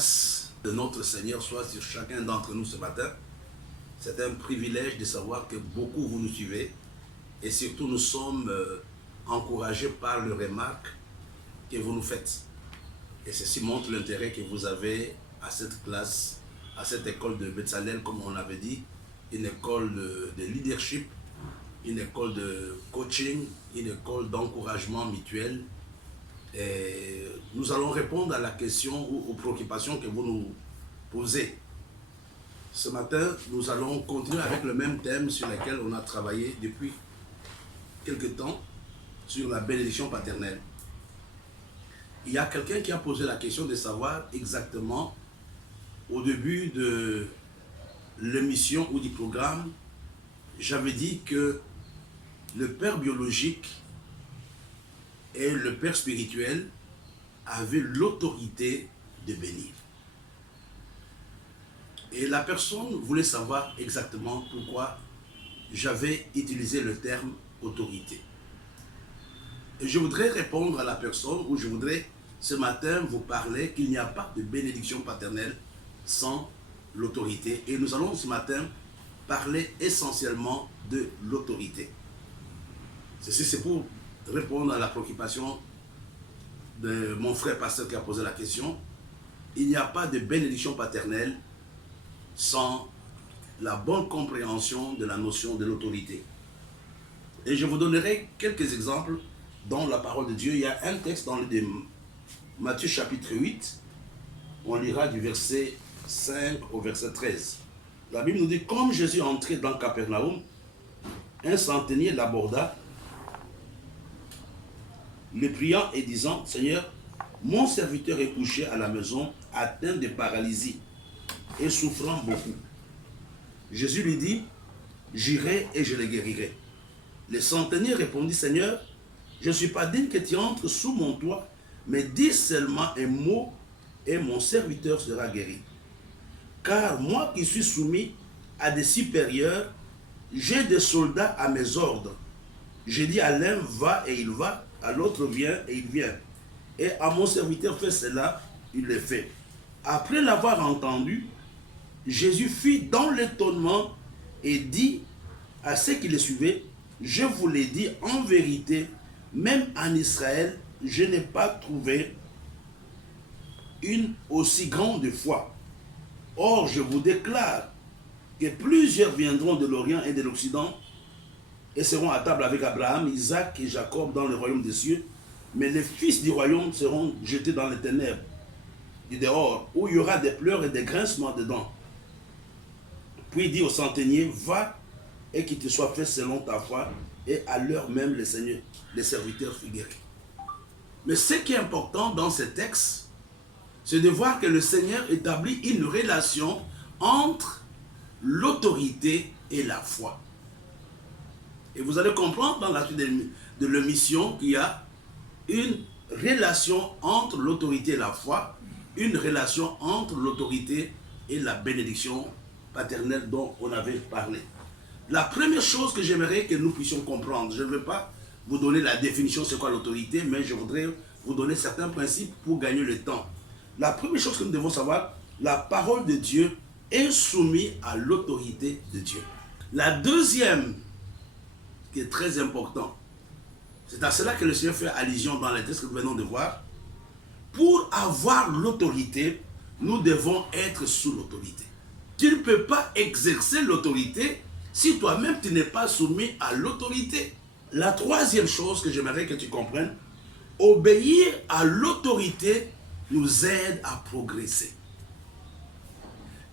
grâce de notre Seigneur soit sur chacun d'entre nous ce matin. C'est un privilège de savoir que beaucoup vous nous suivez et surtout nous sommes encouragés par les remarques que vous nous faites. Et ceci montre l'intérêt que vous avez à cette classe, à cette école de Bezalel, comme on l'avait dit, une école de leadership, une école de coaching, une école d'encouragement mutuel. Et nous allons répondre à la question ou aux préoccupations que vous nous posez. Ce matin, nous allons continuer avec le même thème sur lequel on a travaillé depuis quelque temps, sur la bénédiction paternelle. Il y a quelqu'un qui a posé la question de savoir exactement, au début de l'émission ou du programme, j'avais dit que le père biologique et le père spirituel avaient l'autorité de bénir. Et la personne voulait savoir exactement pourquoi j'avais utilisé le terme autorité. Et je voudrais répondre à la personne, ou je voudrais ce matin vous parler qu'il n'y a pas de bénédiction paternelle sans l'autorité. Et nous allons ce matin parler essentiellement de l'autorité. Ceci, c'est pour répondre à la préoccupation de mon frère pasteur qui a posé la question. Il n'y a pas de bénédiction paternelle sans la bonne compréhension de la notion de l'autorité. Et je vous donnerai quelques exemples dans la parole de Dieu. Il y a un texte dans le Matthieu chapitre 8, on lira du verset 5 au verset 13. La Bible nous dit, comme Jésus entrait dans Capernaum, un centenier l'aborda, le priant et disant, Seigneur, mon serviteur est couché à la maison, atteint de paralysie et souffrant beaucoup. Jésus lui dit, j'irai et je le guérirai. Le centenier répondit, Seigneur, je ne suis pas digne que tu entres sous mon toit, mais dis seulement un mot et mon serviteur sera guéri. Car moi qui suis soumis à des supérieurs, j'ai des soldats à mes ordres. Je dis à l'un, va et il va, à l'autre, viens et il vient. Et à mon serviteur, fais cela, il le fait. Après l'avoir entendu, Jésus fit dans l'étonnement et dit à ceux qui le suivaient, je vous l'ai dit en vérité, même en Israël, je n'ai pas trouvé une aussi grande foi. Or, je vous déclare que plusieurs viendront de l'Orient et de l'Occident et seront à table avec Abraham, Isaac et Jacob dans le royaume des cieux, mais les fils du royaume seront jetés dans les ténèbres du dehors, où il y aura des pleurs et des grincements de dents. Puis il dit au centenier, va et qu'il te soit fait selon ta foi, et à l'heure même les serviteurs furent guéris. Mais ce qui est important dans ce texte, c'est de voir que le Seigneur établit une relation entre l'autorité et la foi. Et vous allez comprendre dans la suite de l'émission qu'il y a une relation entre l'autorité et la foi, une relation entre l'autorité et la bénédiction paternelle dont on avait parlé. La première chose que j'aimerais que nous puissions comprendre, je ne vais pas vous donner la définition c'est quoi l'autorité, mais je voudrais vous donner certains principes pour gagner le temps. La première chose que nous devons savoir, la parole de Dieu est soumise à l'autorité de Dieu. La deuxième, qui est très important, c'est à cela que le Seigneur fait allusion dans les textes que nous venons de voir. Pour avoir l'autorité, nous devons être sous l'autorité. Tu ne peux pas exercer l'autorité si toi-même tu n'es pas soumis à l'autorité. La troisième chose que j'aimerais que tu comprennes, obéir à l'autorité nous aide à progresser.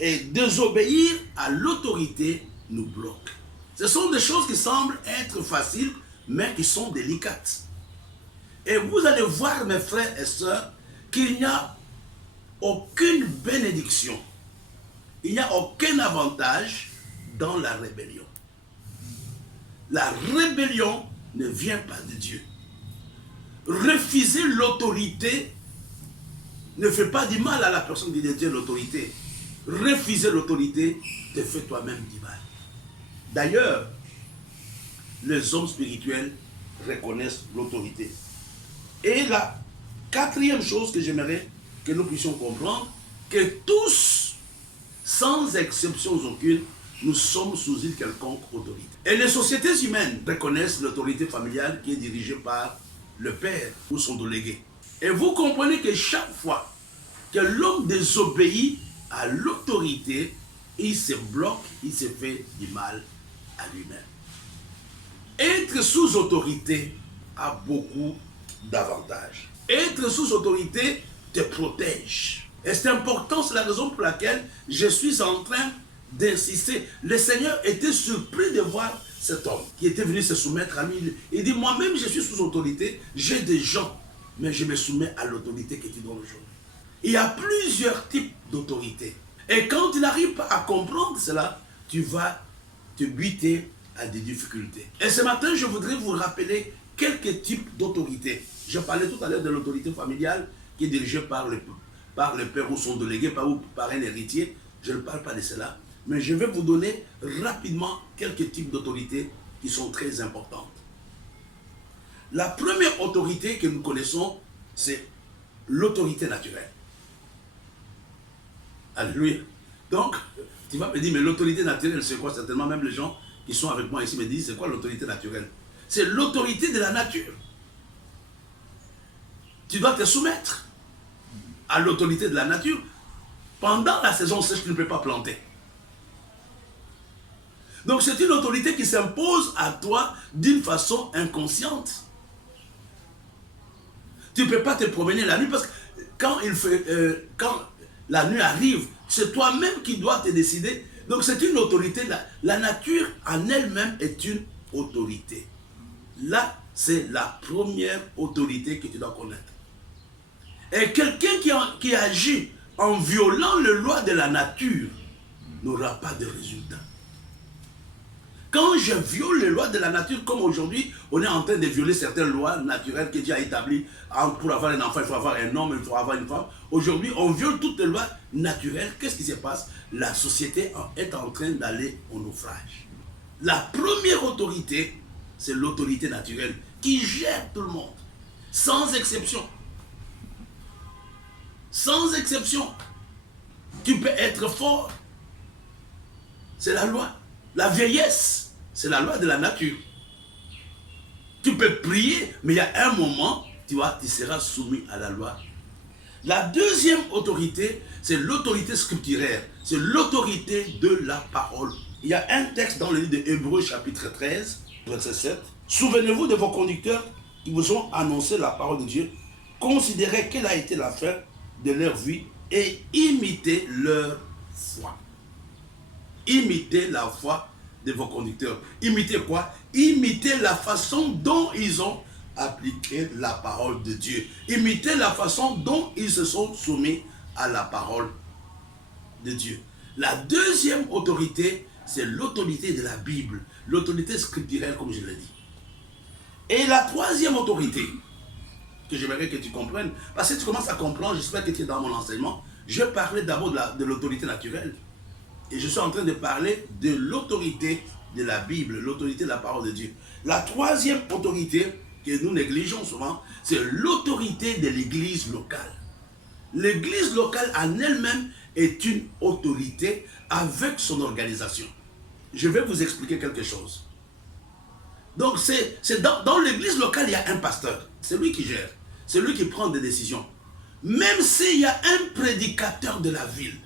Et désobéir à l'autorité nous bloque. Ce sont des choses qui semblent être faciles, mais qui sont délicates. Et vous allez voir, mes frères et sœurs, qu'il n'y a aucune bénédiction, il n'y a aucun avantage dans la rébellion. La rébellion ne vient pas de Dieu. Refuser l'autorité ne fait pas du mal à la personne qui détient l'autorité. Refuser l'autorité te fait toi-même du mal. D'ailleurs, les hommes spirituels reconnaissent l'autorité. Et la quatrième chose que j'aimerais que nous puissions comprendre, que tous, sans exception aucune, nous sommes sous une quelconque autorité. Et les sociétés humaines reconnaissent l'autorité familiale qui est dirigée par le père ou son délégué. Et vous comprenez que chaque fois que l'homme désobéit à l'autorité, il se bloque, il se fait du mal à lui-même. Être sous autorité a beaucoup d'avantages. Être sous autorité te protège. Et c'est important, c'est la raison pour laquelle je suis en train d'insister. Le Seigneur était surpris de voir cet homme qui était venu se soumettre à lui. Il dit, moi-même je suis sous autorité, j'ai des gens, mais je me soumets à l'autorité que tu donnes aujourd'hui. Il y a plusieurs types d'autorité. Et quand tu n'arrives pas à comprendre cela, tu vas te buter à des difficultés. Et ce matin, je voudrais vous rappeler quelques types d'autorité. Je parlais tout à l'heure de l'autorité familiale qui est dirigée par le père ou son délégué, ou par un héritier. Je ne parle pas de cela. Mais je vais vous donner rapidement quelques types d'autorité qui sont très importantes. La première autorité que nous connaissons, c'est l'autorité naturelle. Alléluia. Donc, tu vas me dire, mais l'autorité naturelle, c'est quoi? Certainement, même les gens qui sont avec moi ici me disent, c'est quoi l'autorité naturelle? C'est l'autorité de la nature. Tu dois te soumettre à l'autorité de la nature. Pendant la saison sèche, tu ne peux pas planter. Donc, c'est une autorité qui s'impose à toi d'une façon inconsciente. Tu ne peux pas te promener la nuit parce que quand la nuit arrive, c'est toi-même qui dois te décider. Donc c'est une autorité. La nature en elle-même est une autorité. Là, c'est la première autorité que tu dois connaître. Et quelqu'un qui agit en violant les lois de la nature n'aura pas de résultat. Quand je viole les lois de la nature, comme aujourd'hui, on est en train de violer certaines lois naturelles que Dieu a établies. Pour avoir un enfant, il faut avoir un homme, il faut avoir une femme. Aujourd'hui, on viole toutes les lois naturelles. Qu'est-ce qui se passe? La société est en train d'aller au naufrage. La première autorité, c'est l'autorité naturelle qui gère tout le monde, sans exception. Sans exception. Tu peux être fort. C'est la loi. La vieillesse, c'est la loi de la nature. Tu peux prier, mais il y a un moment, tu seras soumis à la loi. La deuxième autorité, c'est l'autorité scripturaire. C'est l'autorité de la parole. Il y a un texte dans le livre de Hébreux, chapitre 13, verset 7. Souvenez-vous de vos conducteurs qui vous ont annoncé la parole de Dieu. Considérez quelle a été la fin de leur vie et imitez leur foi. Imitez la foi de vos conducteurs. Imitez quoi? Imitez la façon dont ils ont appliqué la parole de Dieu. Imitez la façon dont ils se sont soumis à la parole de Dieu. La deuxième autorité, c'est l'autorité de la Bible. L'autorité scripturelle, comme je l'ai dit. Et la troisième autorité, que j'aimerais que tu comprennes, parce que tu commences à comprendre, j'espère que tu es dans mon enseignement, je vais parler d'abord de l'autorité naturelle. Et je suis en train de parler de l'autorité de la Bible, l'autorité de la parole de Dieu. La troisième autorité que nous négligeons souvent, c'est l'autorité de l'église locale. L'église locale en elle-même est une autorité avec son organisation. Je vais vous expliquer quelque chose. Donc, dans l'église locale, il y a un pasteur. C'est lui qui gère. C'est lui qui prend des décisions. Même s'il y a un prédicateur de la ville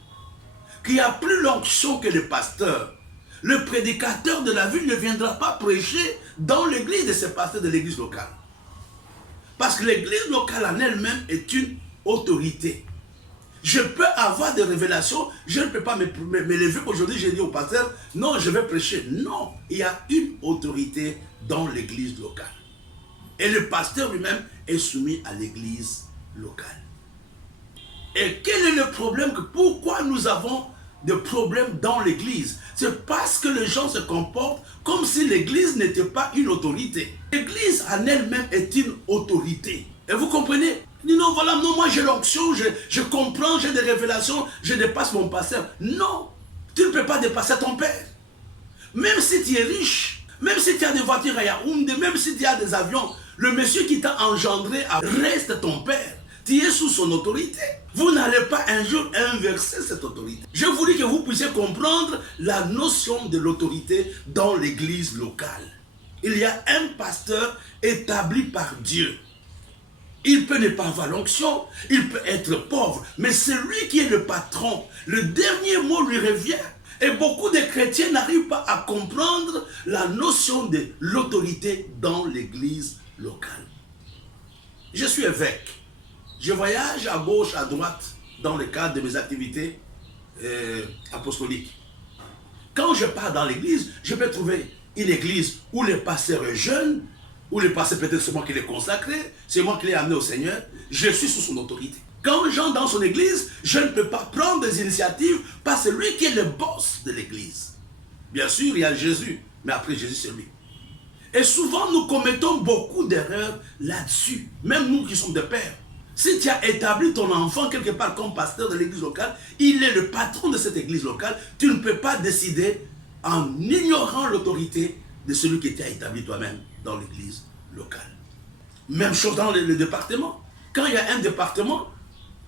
qui a plus l'onction que le pasteur, le prédicateur de la ville ne viendra pas prêcher dans l'église de ce pasteur de l'église locale. Parce que l'église locale en elle-même est une autorité. Je peux avoir des révélations, je ne peux pas me lever aujourd'hui, j'ai dit au pasteur, non, je vais prêcher. Non, il y a une autorité dans l'église locale. Et le pasteur lui-même est soumis à l'église locale. Et quel est le problème? Pourquoi nous avons des problèmes dans l'église? C'est parce que les gens se comportent comme si l'église n'était pas une autorité. L'église en elle-même est une autorité. Et vous comprenez? Non, voilà, non, moi j'ai l'onction, je comprends, j'ai des révélations, je dépasse mon pasteur. Non, tu ne peux pas dépasser ton père. Même si tu es riche, même si tu as des voitures à Yaoundé, même si tu as des avions, le monsieur qui t'a engendré reste ton père. Tu es sous son autorité. Vous n'allez pas un jour inverser cette autorité. Je voulais que vous puissiez comprendre la notion de l'autorité dans l'église locale. Il y a un pasteur établi par Dieu. Il peut ne pas avoir l'onction, il peut être pauvre, mais c'est lui qui est le patron. Le dernier mot lui revient. Et beaucoup de chrétiens n'arrivent pas à comprendre la notion de l'autorité dans l'église locale. Je suis évêque. Je voyage à gauche, à droite, dans le cadre de mes activités apostoliques. Quand je pars dans l'église, je peux trouver une église où le pasteur est jeune, où le pasteur peut-être c'est moi qui l'ai consacré, c'est moi qui l'ai amené au Seigneur, je suis sous son autorité. Quand j'entre dans son église, je ne peux pas prendre des initiatives parce que c'est lui qui est le boss de l'église. Bien sûr, il y a Jésus, mais après Jésus, c'est lui. Et souvent, nous commettons beaucoup d'erreurs là-dessus, même nous qui sommes des pères. Si tu as établi ton enfant quelque part comme pasteur de l'église locale, il est le patron de cette église locale, tu ne peux pas décider en ignorant l'autorité de celui qui t'a établi toi-même dans l'église locale. Même chose dans le département. Quand il y a un département,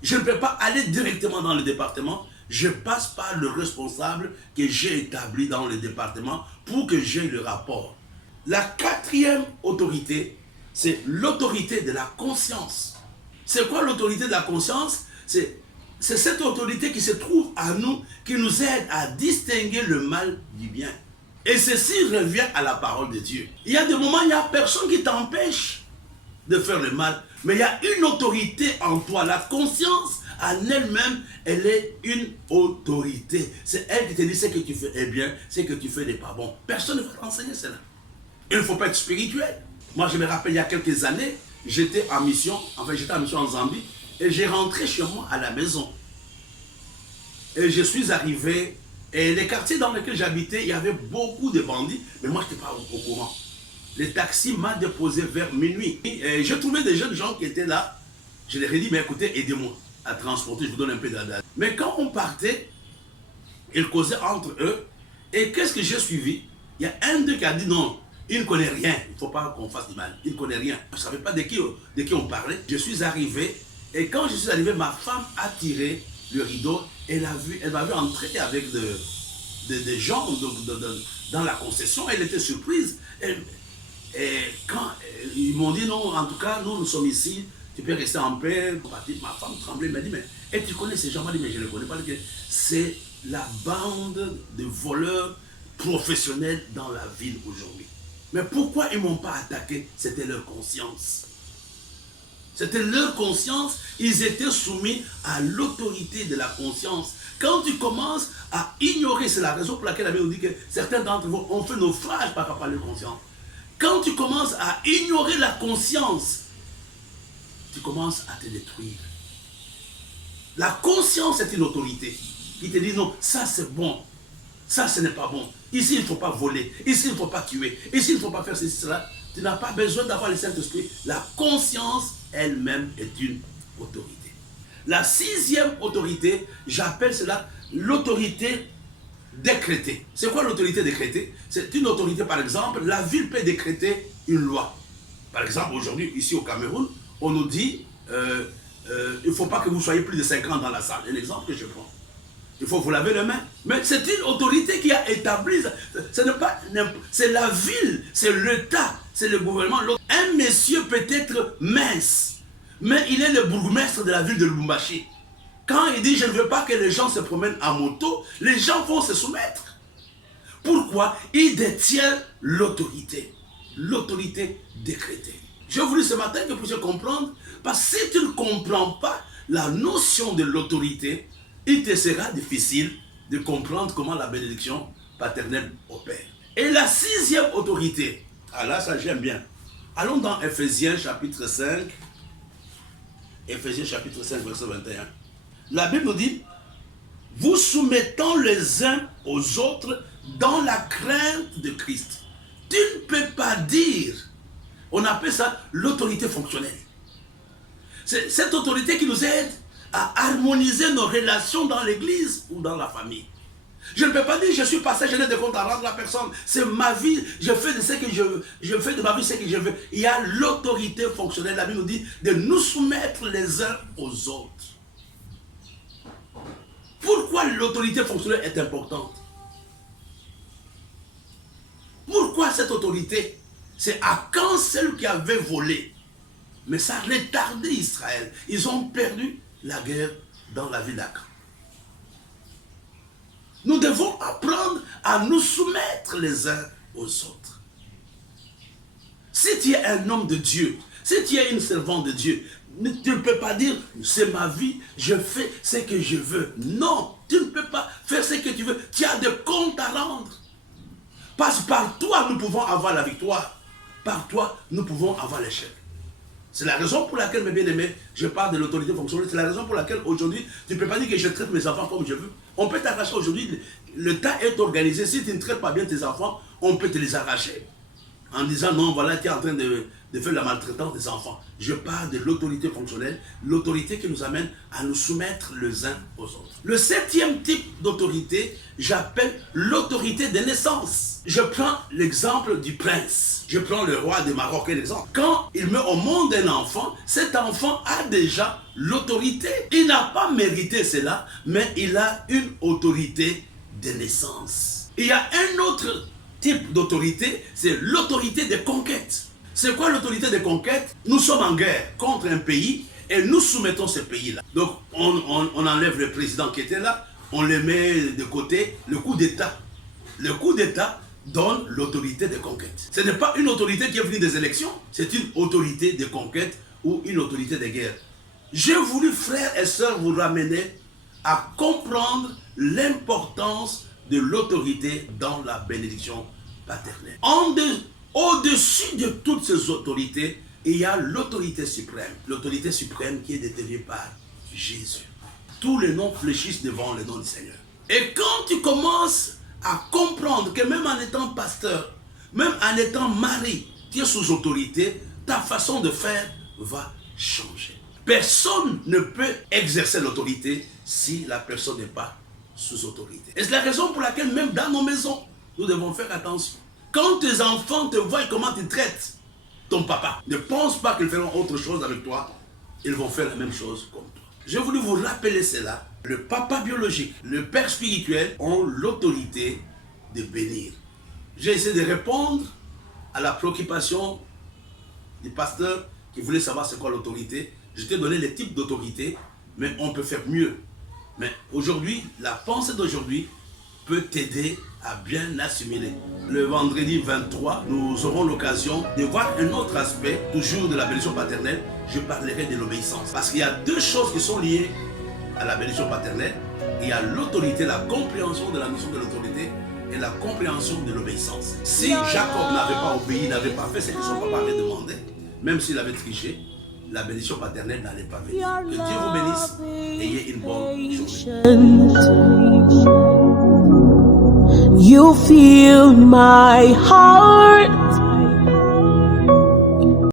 je ne peux pas aller directement dans le département, je passe par le responsable que j'ai établi dans le département pour que j'aie le rapport. La quatrième autorité, c'est l'autorité de la conscience. C'est quoi l'autorité de la conscience? C'est cette autorité qui se trouve à nous, qui nous aide à distinguer le mal du bien. Et ceci revient à la parole de Dieu. Il y a des moments, il n'y a personne qui t'empêche de faire le mal, mais il y a une autorité en toi. La conscience, en elle-même, elle est une autorité. C'est elle qui te dit ce que tu fais est bien, ce que tu fais n'est pas bon. Personne ne va t'enseigner cela. Il ne faut pas être spirituel. Moi, je me rappelle, il y a quelques années, j'étais en mission en Zambie, et j'ai rentré chez moi à la maison. Et je suis arrivé, et les quartiers dans lesquels j'habitais, il y avait beaucoup de bandits, mais moi, je n'étais pas au courant. Le taxi m'a déposé vers minuit. Et j'ai trouvé des jeunes gens qui étaient là. Je leur ai dit, mais écoutez, aidez-moi à transporter, je vous donne un peu d'adresse. Mais quand on partait, ils causaient entre eux, et qu'est-ce que j'ai suivi? Il y a un d'eux qui a dit, non, il ne connaît rien, il ne faut pas qu'on fasse du mal, il ne connaît rien. Je ne savais pas de qui on parlait. Je suis arrivé, et quand je suis arrivé, ma femme a tiré le rideau, elle m'a vu entrer avec des gens dans la concession, elle était surprise. Et quand ils m'ont dit, non, en tout cas, nous sommes ici, tu peux rester en paix. Ma femme tremblait, elle m'a dit, mais et tu connais ces gens? Elle m'a dit, mais je ne les connais pas. C'est la bande de voleurs professionnels dans la ville aujourd'hui. Mais pourquoi ils ne m'ont pas attaqué? C'était leur conscience. C'était leur conscience. Ils étaient soumis à l'autorité de la conscience. Quand tu commences à ignorer, c'est la raison pour laquelle la Bible dit que certains d'entre vous ont fait naufrage par rapport à leur conscience. Quand tu commences à ignorer la conscience, tu commences à te détruire. La conscience est une autorité. Il te dit non, ça c'est bon, ça ce n'est pas bon. Ici il ne faut pas voler, ici il ne faut pas tuer, ici il ne faut pas faire ceci, cela. Tu n'as pas besoin d'avoir le Saint-Esprit. La conscience elle-même est une autorité. La sixième autorité, j'appelle cela l'autorité décrétée. C'est quoi l'autorité décrétée? C'est une autorité, par exemple, la ville peut décréter une loi. Par exemple, aujourd'hui, ici au Cameroun, on nous dit il ne faut pas que vous soyez plus de 5 ans dans la salle. Un exemple que je prends. Il faut vous laver les mains. Mais c'est une autorité qui a établi. C'est la ville, c'est l'État, c'est le gouvernement. Un monsieur peut être mince, mais il est le bourgmestre de la ville de Lubumbashi. Quand il dit je ne veux pas que les gens se promènent en moto, les gens vont se soumettre. Pourquoi? Il détient l'autorité. L'autorité décrétée. Je voulais ce matin que vous puissiez comprendre, parce que si tu ne comprends pas la notion de l'autorité, il te sera difficile de comprendre comment la bénédiction paternelle opère. Et la sixième autorité, ah là ça j'aime bien. Allons dans Ephésiens chapitre 5, Ephésiens chapitre 5 verset 21. La Bible nous dit, vous soumettant les uns aux autres dans la crainte de Christ. Tu ne peux pas dire, on appelle ça l'autorité fonctionnelle. C'est cette autorité qui nous aide à harmoniser nos relations dans l'église ou dans la famille. Je ne peux pas dire je suis passé, je n'ai de compte à rendre à personne. C'est ma vie, je fais de ce que je veux. Je fais de ma vie ce que je veux. Il y a l'autorité fonctionnelle. La Bible nous dit de nous soumettre les uns aux autres. Pourquoi l'autorité fonctionnelle est importante? Pourquoi cette autorité? C'est Akan, celle qui avait volé. Mais ça a retardé Israël. Ils ont perdu la guerre dans la ville d'Akan. Nous devons apprendre à nous soumettre les uns aux autres. Si tu es un homme de Dieu, si tu es une servante de Dieu, tu ne peux pas dire, c'est ma vie, je fais ce que je veux. Non, tu ne peux pas faire ce que tu veux. Tu as des comptes à rendre. Parce que par toi, nous pouvons avoir la victoire. Par toi, nous pouvons avoir l'échec. C'est la raison pour laquelle, mes bien-aimés, je parle de l'autorité fonctionnelle. C'est la raison pour laquelle, aujourd'hui, tu ne peux pas dire que je traite mes enfants comme je veux. On peut t'arracher aujourd'hui. Le temps est organisé. Si tu ne traites pas bien tes enfants, on peut te les arracher. En disant, non, voilà, tu es en train de faire la maltraitance des enfants. Je parle de l'autorité fonctionnelle, l'autorité qui nous amène à nous soumettre les uns aux autres. Le 7e type d'autorité, j'appelle l'autorité de naissance. Je prends l'exemple du prince. Je prends le roi de Maroc, quel exemple. Quand il met au monde un enfant, cet enfant a déjà l'autorité. Il n'a pas mérité cela, mais il a une autorité de naissance. Il y a un autre type d'autorité, c'est l'autorité de conquête. C'est quoi l'autorité de conquête? Nous sommes en guerre contre un pays et nous soumettons ce pays-là. Donc on enlève le président qui était là, on le met de côté, le coup d'État. Le coup d'État donne l'autorité de conquête. Ce n'est pas une autorité qui est venue des élections, c'est une autorité de conquête ou une autorité de guerre. J'ai voulu, frères et sœurs, vous ramener à comprendre l'importance de l'autorité dans la bénédiction paternelle. Au-dessus de toutes ces autorités, il y a l'autorité suprême. L'autorité suprême qui est détenue par Jésus. Tous les noms fléchissent devant le nom du Seigneur. Et quand tu commences à comprendre que même en étant pasteur, même en étant mari, tu es sous autorité, ta façon de faire va changer. Personne ne peut exercer l'autorité si la personne n'est pas sous autorité. Et c'est la raison pour laquelle même dans nos maisons, nous devons faire attention. Quand tes enfants te voient comment tu traites ton papa, ne pense pas qu'ils feront autre chose avec toi, ils vont faire la même chose comme toi. J'ai voulu vous rappeler cela. Le papa biologique, le père spirituel ont l'autorité de bénir. J'ai essayé de répondre à la préoccupation du pasteur qui voulait savoir c'est quoi l'autorité. Je t'ai donné les types d'autorité, mais on peut faire mieux. Mais aujourd'hui, la pensée d'aujourd'hui peut t'aider à bien assimiler. Le vendredi 23, nous aurons l'occasion de voir un autre aspect, toujours de la bénédiction paternelle. Je parlerai de l'obéissance. Parce qu'il y a deux choses qui sont liées à la bénédiction paternelle. Il y a l'autorité, la compréhension de la notion de l'autorité et la compréhension de l'obéissance. Si Jacob n'avait pas obéi, n'avait pas fait ce que son papa avait demandé, même s'il avait triché, la bénédiction paternelle n'allait pas venir. Que Dieu vous bénisse. Ayez une bonne journée. You feel my heart